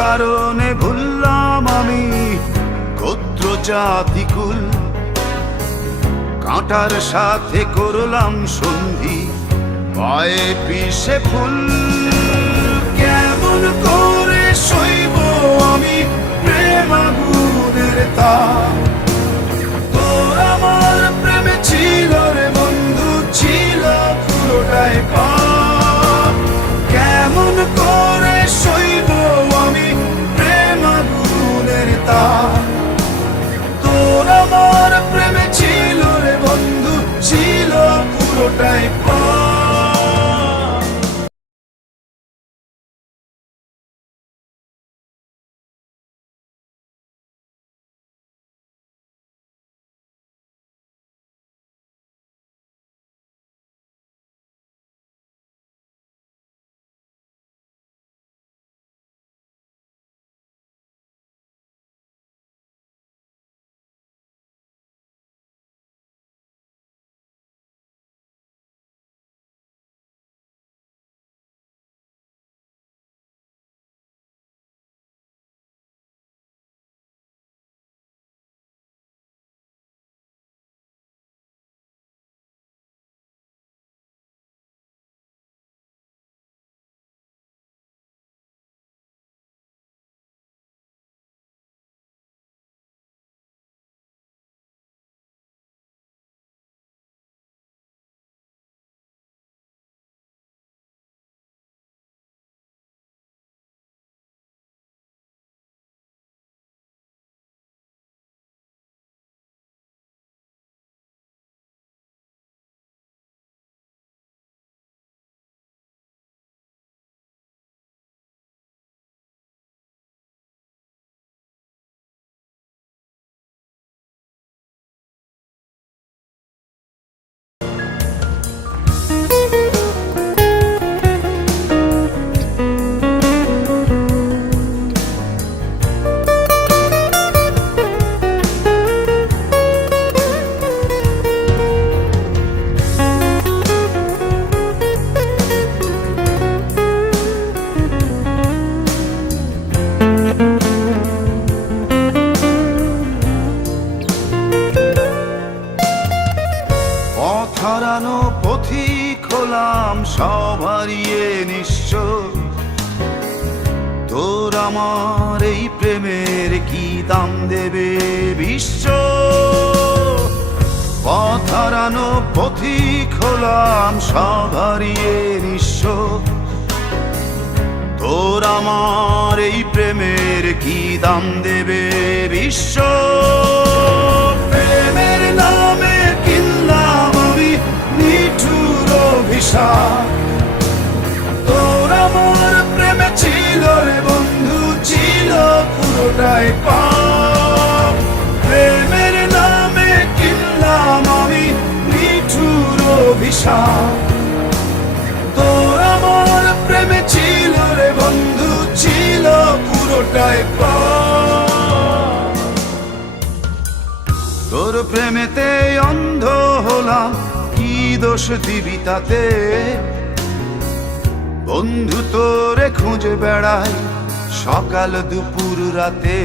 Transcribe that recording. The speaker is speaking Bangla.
কারণে ভুললাম আমি গোত্র জাতিকুল, কাঁটার সাথে করলাম সন্ধি, পায়ে পিষে ফুল। কেমন করে সইব আমি প্রেম আগুনের তাপ, তোর আমার প্রেমে ছিল রে বন্ধু, ছিল পুরোটাই পাপ। কেমন করে সইব আমি প্রেম আগুনের তাপ, তোর আমার প্রেমে ছিল রে বন্ধু, ছিল পুরোটাই পাপ। হারানো পথিক হলাম সব হারিয়ে নিঃস্ব, তোর আমার এই প্রেমের কি দাম দেবে বিশ্ব। পথ হারানো পথিক হলাম সব হারিয়ে নিঃস্ব, তোর আমার এই প্রেমের কি দাম দেবে বিশ্ব। প্রেমের নামে কিনলাম আমি নিঠুর অভিশাপ, তোর আমার প্রেমে ছিল রে বন্ধু, ছিল পুরোটাই পাপ। প্রেমের নামে কিনলাম আমি নিঠুর অভিশাপ, তোর আমার প্রেমে ছিল রে বন্ধু, ছিল পুরোটাই পাপ। তোর প্রেমেতে অন্ধ হলাম, কি দোষ দিবি তাতে, বন্ধু তোরে খুঁজে বেড়াই সকাল দুপুর রাতে।